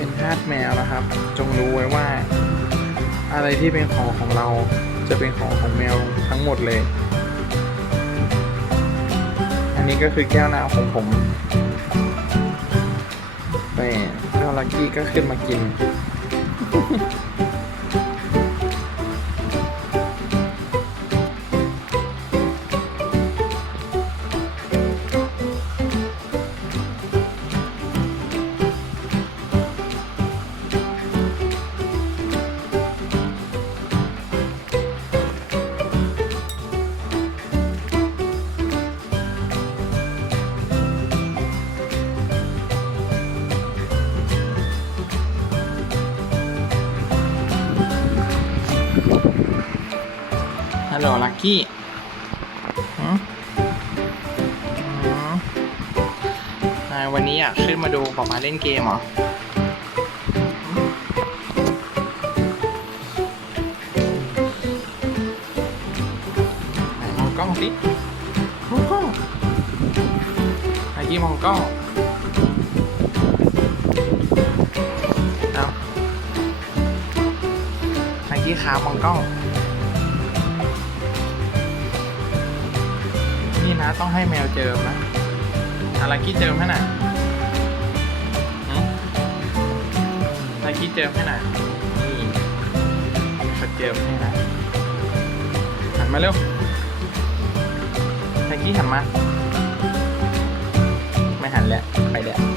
เป็นทาสแมวนะครู้ไว้ว่า อะไรที่เป็นของของเราจะเป็นของของแมวทั้งหมดเลย อันนี้ก็คือแก้วน้ำของผมแต่เจ้าลักกี้ก็ขึ้นมากิน ฮัลโหลลักกี้หืมหืมนายวันนี้อยากขึ้นมาดูป๊าป๊าเล่นเกมเหรอ ไหนมองกล้องสิมองกล้องลักกี้มองกล้องเอาลักกี้ขามองกล้อง ต้องให้แมวเจิมนะอะไรกกี้เจิมให้หน่อยหืมลักกี้เจิมให้หน่อยนี่เขาเจิมให้นะหันมาเร็วลักกี้หันมา ไม่หันแล้วไปแล้ว